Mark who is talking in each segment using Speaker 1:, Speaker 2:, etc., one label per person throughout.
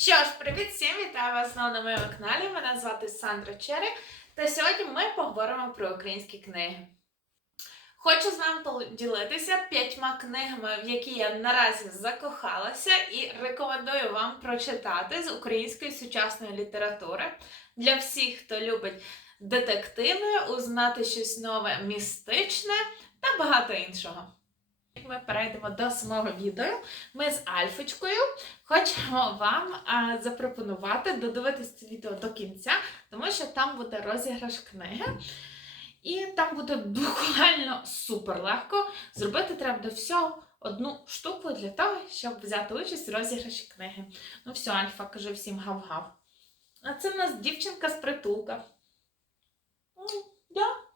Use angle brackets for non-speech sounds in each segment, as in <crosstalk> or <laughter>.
Speaker 1: Що ж, привіт всім! Вітаю вас знову на моєму каналі. Мене звати Сандра Чере. Та сьогодні ми поговоримо про українські книги. Хочу з вами поділитися п'ятьма книгами, в які я наразі закохалася, і рекомендую вам прочитати з української сучасної літератури для всіх, хто любить детективи, узнати щось нове містичне та багато іншого. Ми перейдемо до самого відео. Ми з Альфочкою хочемо вам а, запропонувати додивитися це відео до кінця, тому що там буде розіграш книги. І там буде буквально супер легко. Зробити треба до всього одну штуку для того, щоб взяти участь в розіграші книги. Ну все, Альфа каже всім гав-гав. А це в нас дівчинка з притулка. Да, да.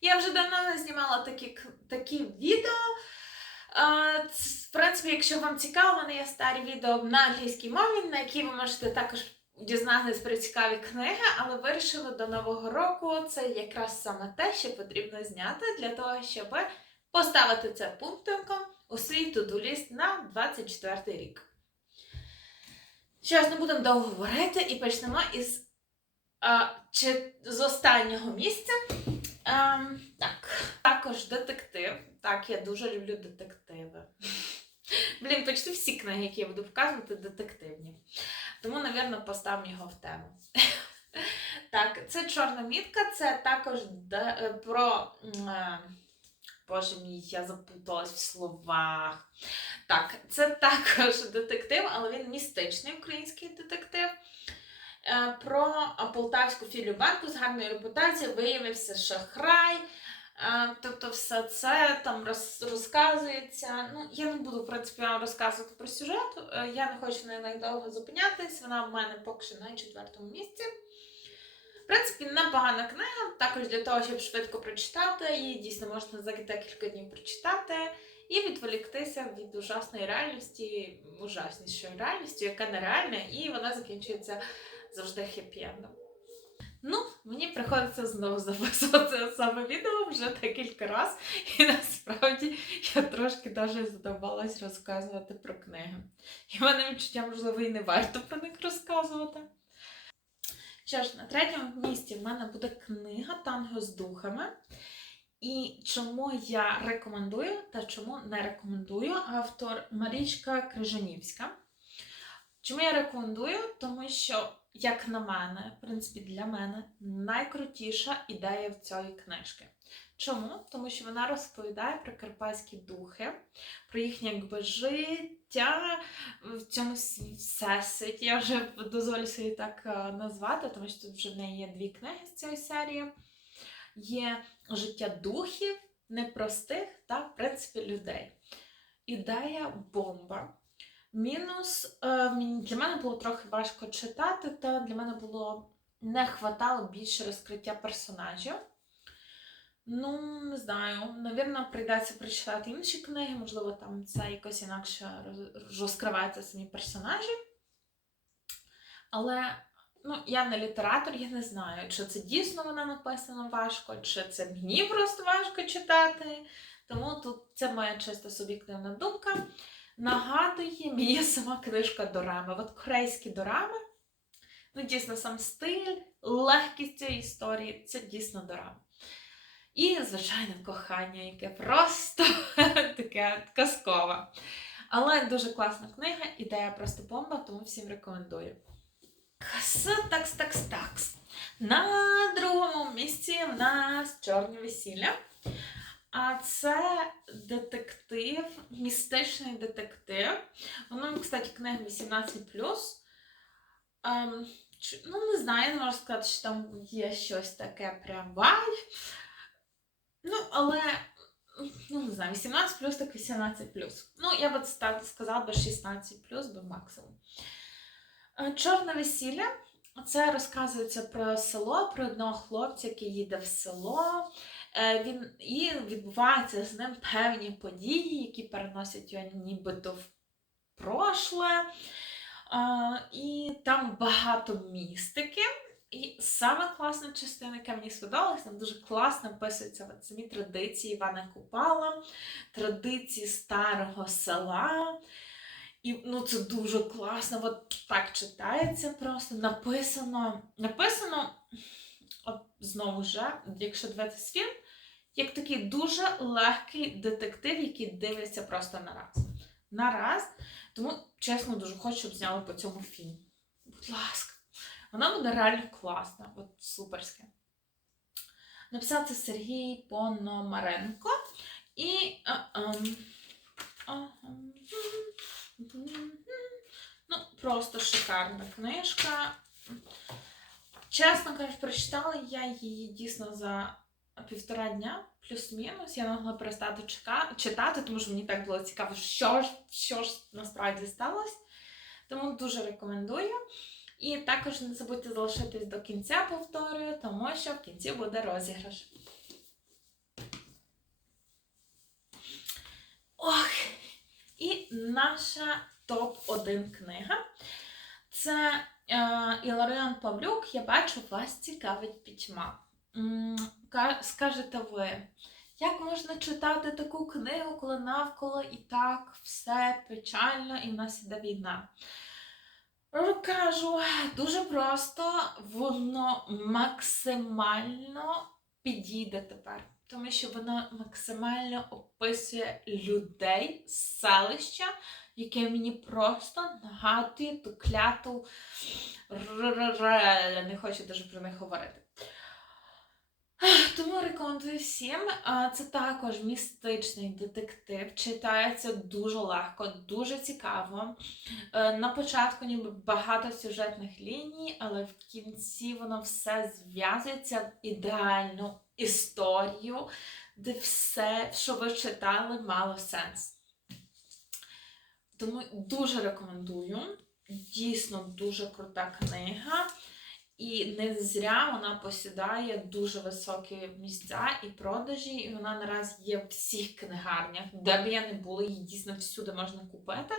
Speaker 1: Я вже давно не знімала такі, такі відео. В принципі, якщо вам цікаво, мене є старі відео на англійській мові, на які ви можете також дізнатися про цікаві книги, але вирішила до Нового року це якраз саме те, що потрібно зняти для того, щоб поставити це пунктиком у свій туду-ліст на 24 рік. Що ж, не будемо довго говорити і почнемо із а, чи, з останнього місця. Ем, так, також детектив. Так, я дуже люблю детективи. <laughs> Блін, почти всі книги, які я буду показувати, детективні. Тому, напевно, поставимо його в тему. <laughs> Так, це чорна мітка, це також е, про. е, Боже мій, я запуталась в словах. Так, це також <laughs> детектив, але він містичний український детектив. Е, Про полтавську філію банку з гарною репутацією виявився шахрай. Е, Тобто, все це там розказується. Ну, я не буду, в принципі, вам розказувати про сюжет. Е, Я не хочу на неї довго зупинятись. Вона в мене поки що на четвертому місці. В принципі, непогана книга, також для того, щоб швидко прочитати. Її дійсно можна за декілька днів прочитати і відволіктися від ужасної реальності, ужаснішої реальності, яка нереальна, і вона закінчується завжди хеппі-ендом. Ну, мені приходиться знову записувати це саме відео вже декілька разів, і насправді я трошки навіть задовбалась розказувати про книги. І в мене відчуття, можливо, і не варто про них розказувати. Що ж, на третьому місці в мене буде книга Танго з духами. І чому я рекомендую та чому не рекомендую автор Марічка Крижанівська. Чому я рекомендую? Тому що, як на мене, в принципі, для мене найкрутіша ідея в цієї книжки. Чому? Тому що вона розповідає про карпатські духи, про їхнє якби життя в цьому сві- всесвіті. Я вже дозволю собі так е, назвати, тому що тут вже в неї є дві книги з цієї серії. Є життя духів, непростих та, в принципі, людей. Ідея бомба. Мінус е, для мене було трохи важко читати, та для мене було не хватало більше розкриття персонажів. Ну, не знаю, навірно, прийдеться прочитати інші книги, можливо, там це якось інакше роз- розкриваються самі персонажі. Але ну, я не літератор, я не знаю, чи це дійсно вона написана важко, чи це мені просто важко читати. Тому тут це моя чисто суб'єктивна думка. Нагадує мені <laughs> сама книжка Дорами. От корейські дорами. Ну, дійсно, сам стиль, легкість цієї історії це дійсно дорама. І, звичайно, кохання, яке просто <laughs> таке казкове. Але дуже класна книга, ідея просто бомба, тому всім рекомендую. Кс, такс, такс, такс. На другому місці в нас чорні весілля. А це детектив, містичний детектив. Воно, кстати, книга 18. Ем, ну, не знаю, не можу сказати, що там є щось таке прям вай. Ну, але, ну, не знаю, 18 так 18 Ну, я би так сказала би 16 би максимум. Е, Чорне весілля. Це розказується про село, про одного хлопця, який їде в село. Е, Він, і відбуваються з ним певні події, які переносять його нібито в прошле. А, і там багато містики. І саме класна частина, яка мені сподобалась, там дуже класно описуються от самі традиції Івана Купала, традиції старого села. І ну, це дуже класно. От так читається просто. Написано. Написано, от знову ж, якщо дивитись фільм, як такий дуже легкий детектив, який дивиться просто на раз. На раз. Тому, чесно, дуже хочу, щоб зняли по цьому фільм. Будь ласка. Вона буде реально класна, от суперське. Написав це Сергій Пономаренко. І. ем, ам, Ну, просто шикарна книжка. Чесно кажучи, прочитала я її дійсно за півтора дня, плюс-мінус. Я могла перестати читати, тому що мені так було цікаво, що ж, що ж насправді сталося. Тому дуже рекомендую. І також не забудьте залишитись до кінця, повторюю, тому що в кінці буде розіграш. Ох! І наша топ-1 книга. Це е, Іларіон Павлюк. Я бачу, вас цікавить пітьма. Скажете ви, як можна читати таку книгу, коли навколо і так все печально і в нас іде війна? Кажу, дуже просто, воно максимально підійде тепер, тому що воно максимально описує людей з селища, яке мені просто нагадує ту кляту не хочу даже про них говорити. Тому рекомендую всім. Це також містичний детектив. Читається дуже легко, дуже цікаво. Е, На початку ніби багато сюжетних ліній, але в кінці воно все зв'язується в ідеальну історію, де все, що ви читали, мало сенс. Тому дуже рекомендую. Дійсно дуже крута книга. І не зря вона посідає дуже високі місця і продажі, і вона наразі є в всіх книгарнях, де б я не була, її дійсно всюди можна купити.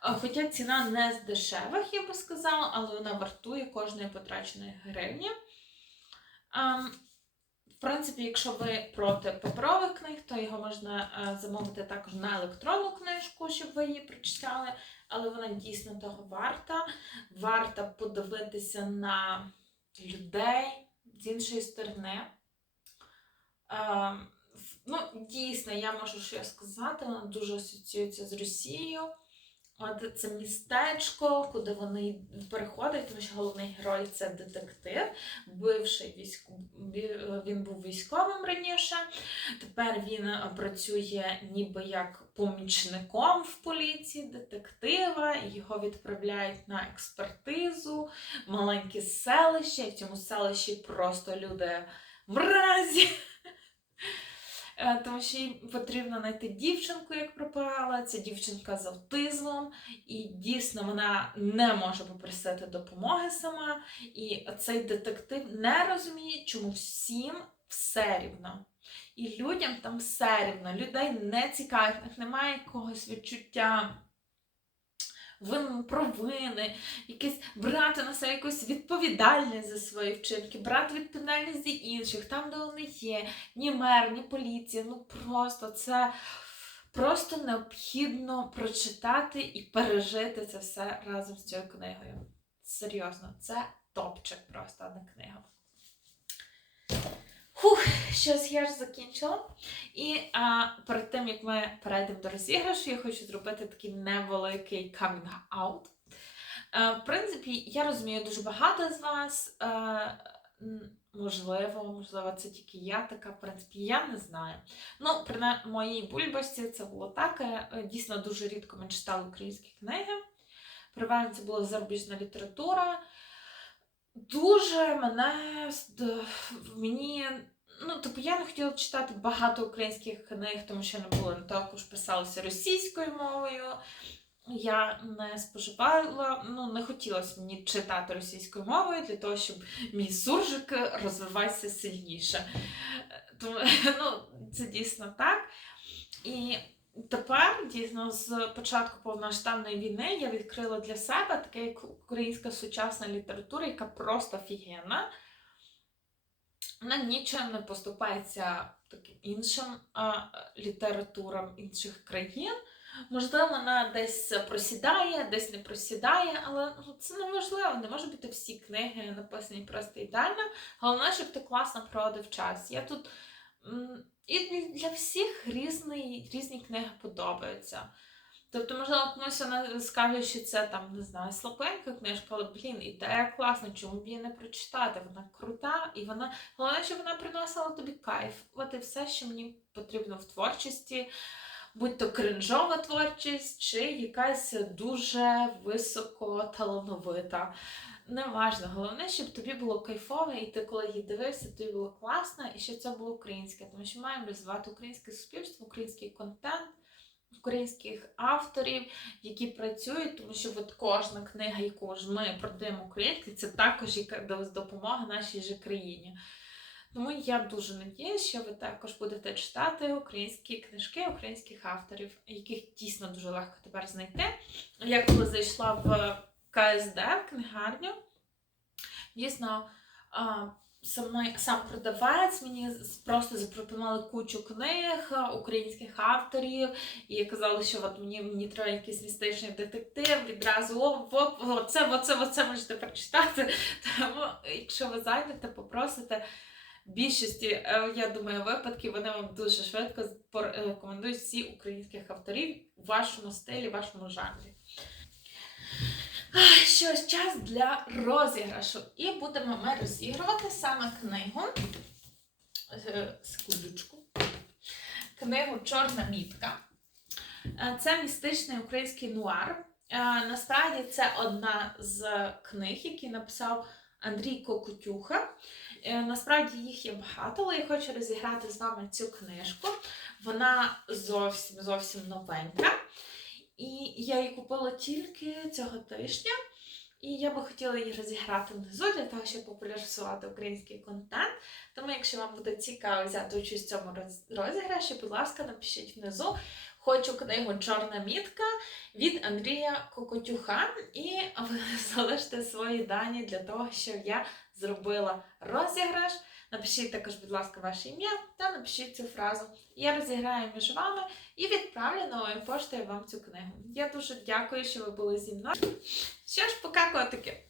Speaker 1: Хоча ціна не з дешевих, я би сказала, але вона вартує кожної потраченої гривні. В принципі, якщо ви проти паперових книг, то його можна е, замовити також на електронну книжку, щоб ви її прочитали, але вона дійсно того варта. Варто подивитися на людей з іншої сторони. Ем, Ну, дійсно, я можу що сказати, вона дуже асоціюється з Росією. От це містечко, куди вони переходять, тому що головний герой це детектив, бивший військ... він був військовим раніше. Тепер він е, працює ніби як помічником в поліції детектива, його відправляють на експертизу, маленьке селище, в цьому селищі просто люди мразі. Е, Тому що їй потрібно знайти дівчинку, як пропала. Ця дівчинка з аутизмом, і дійсно вона не може попросити допомоги сама. І цей детектив не розуміє, чому всім все рівно. І людям там все рівно, людей не цікавить, немає якогось відчуття провини, якесь брати на себе якусь відповідальність за свої вчинки, брати відповідальність за інших, там, де вони є, ні мер, ні поліція. Ну просто це просто необхідно прочитати і пережити це все разом з цією книгою. Серйозно, це топчик просто, а не книга. Фух, щось я ж закінчила. І а, перед тим, як ми перейдемо до розіграшу, я хочу зробити такий невеликий out. Е, в принципі, я розумію дуже багато з вас. Е, м, можливо, можливо, це тільки я така, в принципі, я не знаю. Ну, при моїй бульбашці це було так. Е, Дійсно, дуже рідко ми читали українські книги. Переважно це була зарубіжна література. Дуже мене мені Ну, тобто я не хотіла читати багато українських книг, тому що не було також писалося російською мовою. Я не споживала, ну не хотілося мені читати російською мовою для того, щоб мій суржик розвивався сильніше. Тому <laughs> ну, це дійсно так. І тепер, дійсно, з початку повноштабної війни я відкрила для себе таке як українська сучасна література, яка просто офігенна. Вона нічим не поступається таким іншим а, літературам інших країн. Можливо, вона десь просідає, десь не просідає, але ну, це неможливо. Не може бути всі книги написані просто ідеально. Головне, щоб ти класно проводив час. Я тут і для всіх різні, різні книги подобаються. Тобто, можливо, комусь вона скаже, що це там, не знаю, слабенька книжка, але блін, ідея класна, чому б її не прочитати? Вона крута, і вона головне, щоб вона приносила тобі кайф. От і все, що мені потрібно в творчості, будь то кринжова творчість, чи якась дуже високо талановита. Неважно, головне, щоб тобі було кайфово, і ти, коли її дивився, тобі було класно, і щоб це було українське, тому що маємо розвивати українське суспільство, український контент українських авторів, які працюють, тому що от кожна книга, яку ж ми продаємо українською, це також допомога нашій же країні. Тому я дуже надіюсь, що ви також будете читати українські книжки українських авторів, яких дійсно дуже легко тепер знайти. Я коли зайшла в КСД книгарню, дійсно. Саме сам продавець мені просто запропонували кучу книг українських авторів, і казали, що от мені, мені треба якийсь містичний детектив, відразу о, о, оце, оце, оце можете прочитати. <laughs> Тому, якщо ви зайдете, попросите. Більшості, е, я думаю, випадків вони вам дуже швидко порекомендують всі українських авторів в вашому стилі, вашому жанрі. Ах, Що час для розіграшу. І будемо ми розігрувати саме книгу. Е, Секундочку. Книгу Чорна мітка. Е, Це містичний український нуар. Е, Насправді це одна з книг, які написав Андрій Кокутюха. Насправді їх є багато, але я хочу розіграти з вами цю книжку. Вона зовсім зовсім новенька. І я її купила тільки цього тижня. І я би хотіла її розіграти внизу для того, щоб популяризувати український контент. Тому, якщо вам буде цікаво взяти участь в цьому роз- розіграші, будь ласка, напишіть внизу. Хочу книгу Чорна мітка від Андрія Кокотюха. І ви <laughs> залиште свої дані для того, щоб я зробила розіграш. Напишіть також, будь ласка, ваше ім'я та напишіть цю фразу. Я розіграю між вами і відправлю новою поштою вам цю книгу. Я дуже дякую, що ви були зі мною. Що ж, пока, котики!